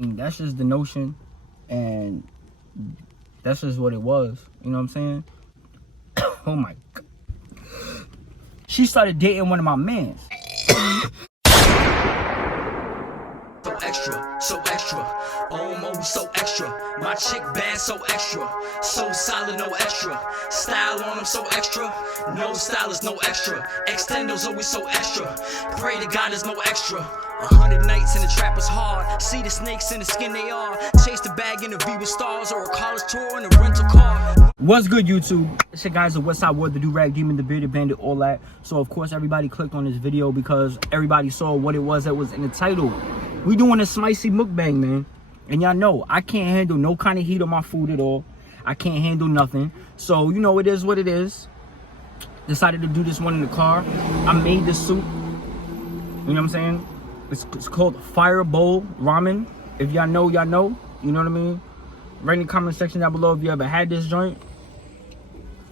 That's just the notion, and that's just what it was. You know what I'm saying? Oh my God. She started dating one of my mans. So extra, almost so extra. My chick bad, so extra. So solid, no extra. Style on them, so extra. No style is no extra. Extendo's always so extra. Pray to God there's no extra. 100 nights in the trap is hard. See the snakes in the skin they are. Chase the bag in the V with stars, or a college tour in a rental car. What's good, YouTube? It's your guys, the Westside Ward, the Do-Rag Demon, the Bearded Bandit, all that. So of course everybody clicked on this video because everybody saw what it was that was in the title. We doing a spicy mukbang, man. And y'all know I can't handle no kind of heat on my food at all. I can't handle nothing. So you know, it is what it is. Decided to do this one in the car. I made this soup. You know what I'm saying? It's called Fire Bowl Ramen. If y'all know, y'all know. You know what I mean? Write in the comment section down below if you ever had this joint.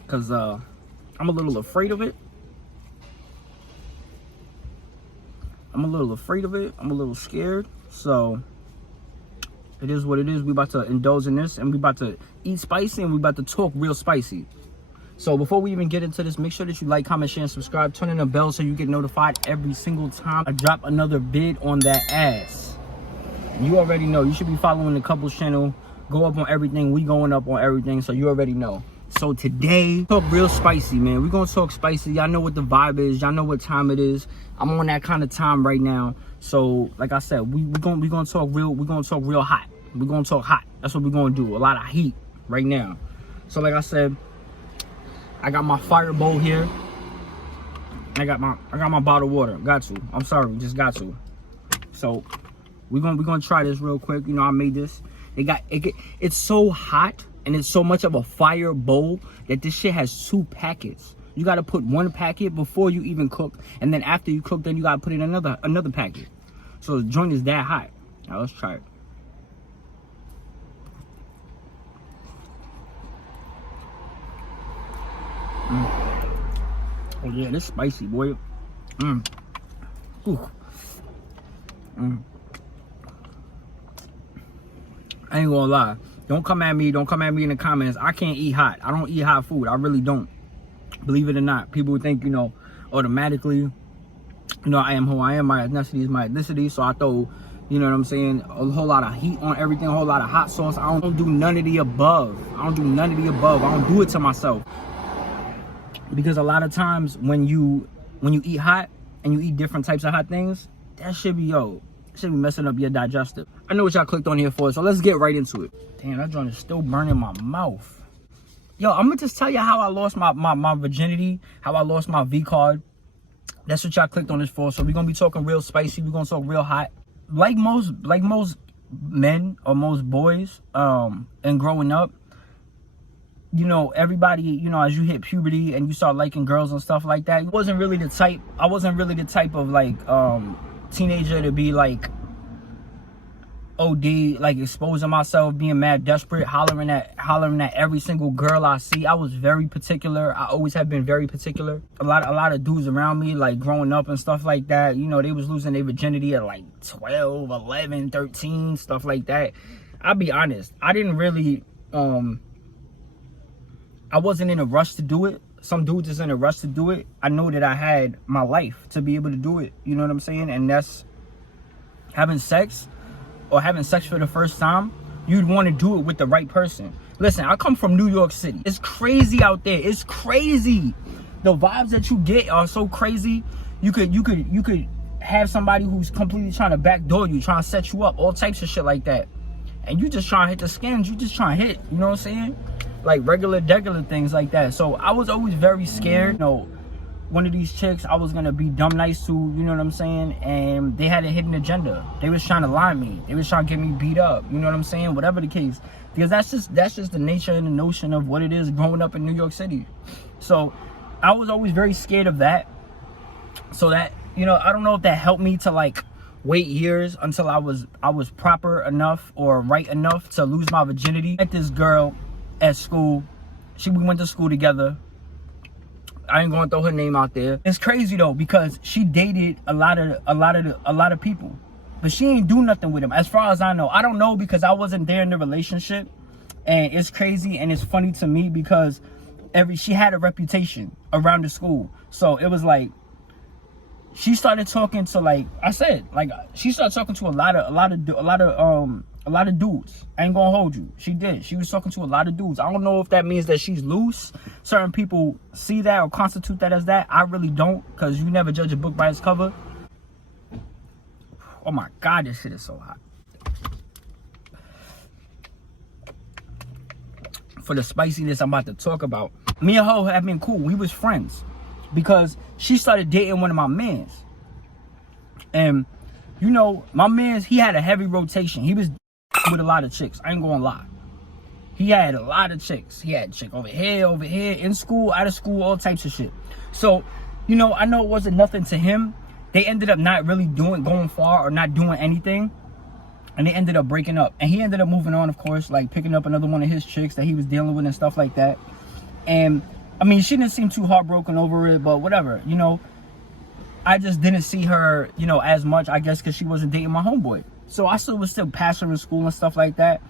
Cause I'm a little afraid of it. I'm a little scared. So it is what it is. We about to indulge in this, and we about to eat spicy, and we about to talk real spicy. So before we even get into this, make sure that you like, comment, share, and subscribe. Turn on the bell so you get notified every single time I drop another vid on that ass. And you already know. You should be following the couples channel. Go up on everything. We going up on everything, so you already know. So today, talk real spicy, man. We're gonna talk spicy. Y'all know what the vibe is. Y'all know what time it is. I'm on that kind of time right now. So like I said, we gonna talk real. We're gonna talk real hot. We're gonna talk hot. That's what we're gonna do. A lot of heat right now. So like I said, I got my fire bowl here. I got my bottled water. Got to. I'm sorry, just got to. So we're gonna try this real quick. You know, I made this. It's so hot and it's so much of a fire bowl that this shit has 2 packets. You gotta put 1 packet before you even cook, and then after you cook, then you gotta put in another packet. So the joint is that hot. Now let's try it. Oh yeah, this spicy, boy. Ooh. I ain't gonna lie. Don't come at me in the comments. I can't eat hot. I don't eat hot food. I really don't. Believe it or not. People would think, you know, automatically, you know, I am who I am. My ethnicity is my ethnicity. So I throw, you know what I'm saying, a whole lot of heat on everything, a whole lot of hot sauce. I don't do none of the above. I don't do it to myself. Because a lot of times when you eat hot and you eat different types of hot things, that should be messing up your digestive. I know what y'all clicked on here for, so let's get right into it. Damn, that joint is still burning my mouth. Yo, I'm gonna just tell you how I lost my virginity, how I lost my V card. That's what y'all clicked on this for. So we're gonna be talking real spicy, we're gonna talk real hot. Like most men or most boys, and growing up, you know, everybody, you know, as you hit puberty and you start liking girls and stuff like that, I wasn't really the type of like teenager to be like OD, like exposing myself, being mad desperate, hollering at every single girl I see. I was very particular. I always have been very particular. A lot of dudes around me, like growing up and stuff like that, you know, they was losing their virginity at like 12, 11, 13, stuff like that. I'll be honest, I didn't really I wasn't in a rush to do it. Some dudes is in a rush to do it. I know that I had my life to be able to do it. You know what I'm saying? And that's having sex, or having sex for the first time. You'd want to do it with the right person. Listen, I come from New York City. It's crazy out there. It's crazy. The vibes that you get are so crazy. You could have somebody who's completely trying to backdoor you, trying to set you up, all types of shit like that. And you just trying to hit the skins. You just trying to hit. You know what I'm saying? Like regular things like that. So I was always very scared. You know, one of these chicks I was gonna be dumb nice to, you know what I'm saying? And they had a hidden agenda. They was trying to lie me. They was trying to get me beat up. You know what I'm saying? Whatever the case. Because that's just the nature and the notion of what it is growing up in New York City. So I was always very scared of that. So that, you know, I don't know if that helped me to like wait years until I was proper enough or right enough to lose my virginity. I met this girl at school. We went to school together. I ain't gonna throw her name out there. It's crazy though, because she dated a lot of people. But she ain't do nothing with him, as far as I know. I don't know because I wasn't there in the relationship. And it's crazy and it's funny to me because she had a reputation around the school. So it was like, she started talking to, like I said, like she started talking to a lot of dudes. I ain't gonna hold you. She did. She was talking to a lot of dudes. I don't know if that means that she's loose. Certain people see that or constitute that as that. I really don't, because you never judge a book by its cover. Oh my God, this shit is so hot. For the spiciness I'm about to talk about, me and her have been cool. We was friends because she started dating one of my mans. And, you know, my mans, he had a heavy rotation. He was with a lot of chicks. I ain't gonna lie. He had a lot of chicks. He had a chick over here, in school, out of school, all types of shit. So, you know, I know it wasn't nothing to him. They ended up not really going far or not doing anything. And they ended up breaking up. And he ended up moving on, of course, like picking up another one of his chicks that he was dealing with and stuff like that. And, I mean, she didn't seem too heartbroken over it, but whatever, you know. I just didn't see her, you know, as much, I guess, because she wasn't dating my homeboy. So I was still passing her in school and stuff like that.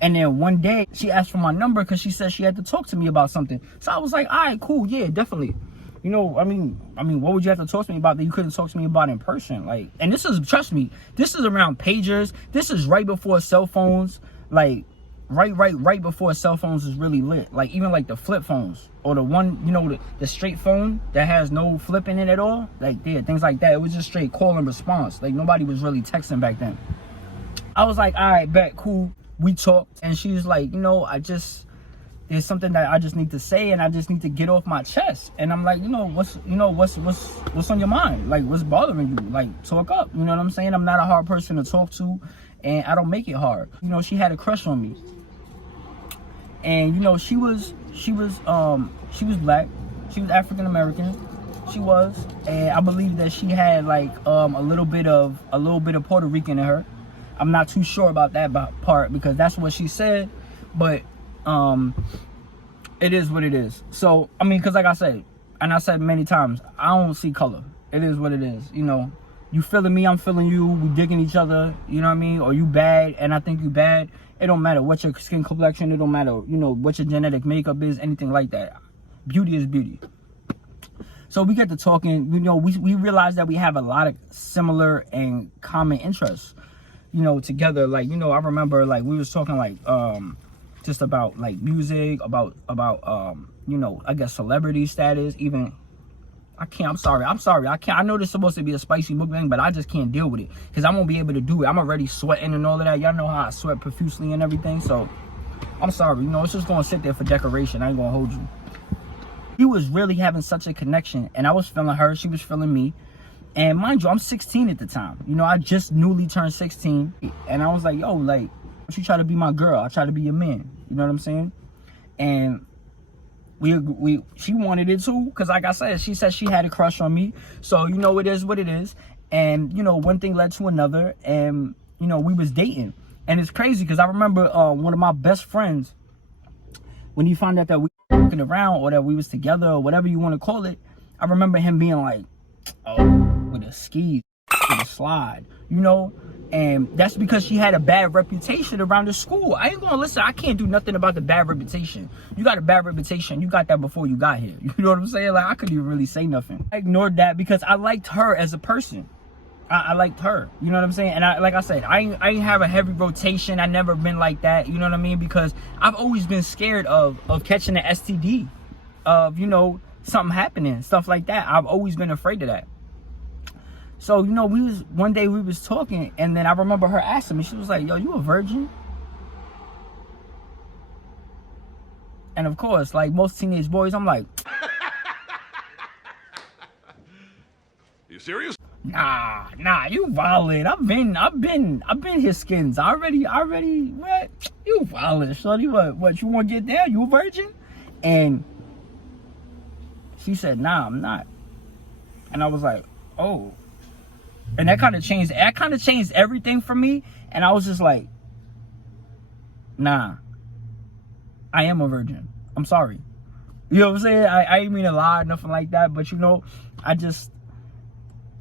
And then one day, she asked for my number because she said she had to talk to me about something. So I was like, all right, cool, yeah, definitely. You know, I mean, what would you have to talk to me about that you couldn't talk to me about in person? Like, and this is, trust me, this is around pagers. This is right before cell phones. Like, right before cell phones is really lit. Like, even like the flip phones or the one, you know, the straight phone that has no flip in it at all. Like, yeah, things like that. It was just straight call and response. Like, nobody was really texting back then. I was like, all right, bet, cool. We talked, and she was like, you know, there's something that I just need to say, and I just need to get off my chest. And I'm like, what's on your mind? Like, what's bothering you? Like, talk up. You know what I'm saying? I'm not a hard person to talk to, and I don't make it hard. You know, she had a crush on me, and you know, she was black, she was African American, she was, and I believe that she had like a little bit of Puerto Rican in her. I'm not too sure about that part because that's what she said, but it is what it is. So, I mean, because like I said, and I said many times, I don't see color. It is what it is. You know, you feeling me, I'm feeling you. We digging each other. You know what I mean? Or you bad, and I think you bad. It don't matter what your skin complexion. It don't matter, you know, what your genetic makeup is, anything like that. Beauty is beauty. So we get to talking. You know, we realize that we have a lot of similar and common interests, you know, together. Like, you know, I remember like we was talking like just about like music, about you know, I guess celebrity status. Even I'm sorry, I can't. I know this is supposed to be a spicy mukbang, but I just can't deal with it because I won't be able to do it. I'm already sweating and all of that. Y'all know how I sweat profusely and everything. So I'm sorry, you know, it's just gonna sit there for decoration. I ain't gonna hold you. We was really having such a connection, and I was feeling her, she was feeling me. And mind you, I'm 16 at the time. You know, I just newly turned 16. And I was like, yo, like, she try to be my girl. I try to be your man. You know what I'm saying? And she wanted it too. Because like I said, she said she had a crush on me. So, you know, it is what it is. And, you know, one thing led to another. And, you know, we was dating. And it's crazy because I remember one of my best friends, when he found out that we were walking around or that we was together or whatever you want to call it, I remember him being like, oh, with a ski, with a slide, you know. And that's because she had a bad reputation around the school. I ain't gonna listen, I can't do nothing about the bad reputation. You got a bad reputation, you got that before you got here. You know what I'm saying? Like, I couldn't even really say nothing. I ignored that because I liked her as a person. I liked her, you know what I'm saying? And like I said, I ain't have a heavy rotation. I never been like that, you know what I mean? Because I've always been scared of catching an STD, of, you know, something happening, stuff like that. I've always been afraid of that. So, you know, one day we was talking, and then I remember her asking me, she was like, yo, you a virgin? And of course, like most teenage boys, I'm like, you serious? Nah, you violent. I've been his skins. I already, what? You violent, shorty. What, you want to get there? You a virgin? And she said, nah, I'm not. And I was like, oh. And that kind of changed everything for me. And I was just like, nah, I am a virgin. I'm sorry. You know what I'm saying? I ain't mean to lie or nothing like that. But, you know, I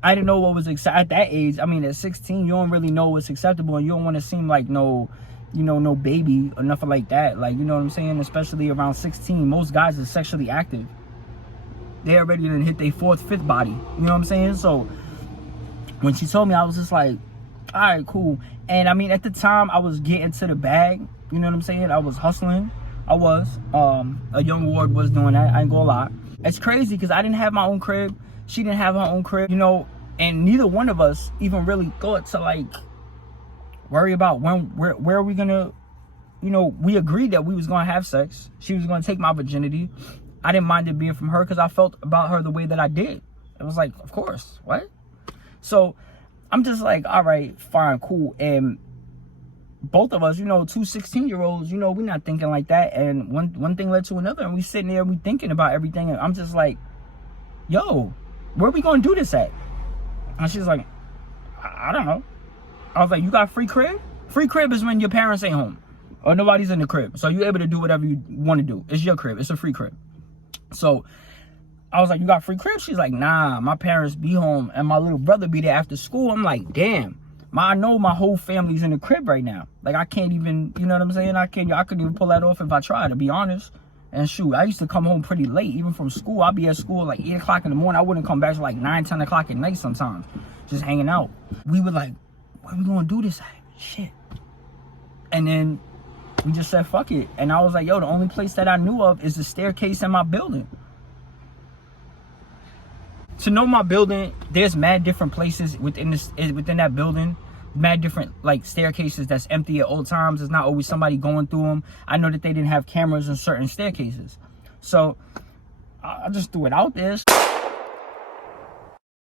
I didn't know what was at that age. I mean, at 16, you don't really know what's acceptable, and you don't want to seem like no baby or nothing like that. Like, you know what I'm saying? Especially around 16, most guys are sexually active. They already done hit their 4th, 5th body. You know what I'm saying? So when she told me, I was just like, all right, cool. And I mean, at the time, I was getting to the bag. You know what I'm saying? I was hustling. I was. A young ward was doing that. I ain't gonna lie. It's crazy because I didn't have my own crib. She didn't have her own crib, you know, and neither one of us even really thought to like worry about where are we gonna, you know, we agreed that we was gonna have sex. She was gonna take my virginity. I didn't mind it being from her because I felt about her the way that I did. It was like, of course, what? So I'm just like, all right, fine, cool. And both of us, you know, 2 16-year-olds, you know, we're not thinking like that. And one thing led to another, and we sitting there, we thinking about everything. And I'm just like, yo, where are we gonna do this at? And she's like, I don't know. I was like, you got free crib? Free crib is when your parents ain't home or nobody's in the crib. So you're able to do whatever you want to do. It's your crib. It's a free crib. So I was like, you got free crib? She's like, nah, my parents be home and my little brother be there after school. I'm like, damn, I know my whole family's in the crib right now. Like, I can't even, you know what I'm saying? I couldn't even pull that off if I tried, to be honest. And shoot, I used to come home pretty late, even from school. I'd be at school like 8 o'clock in the morning. I wouldn't come back till like 9, 10 o'clock at night sometimes, just hanging out. We were like, where we gonna do this at? Shit. And then we just said, fuck it. And I was like, yo, the only place that I knew of is the staircase in my building. To know my building, there's mad different places within that building. Mad different like staircases that's empty at all times. There's not always somebody going through them. I know that they didn't have cameras in certain staircases. So I just threw it out there.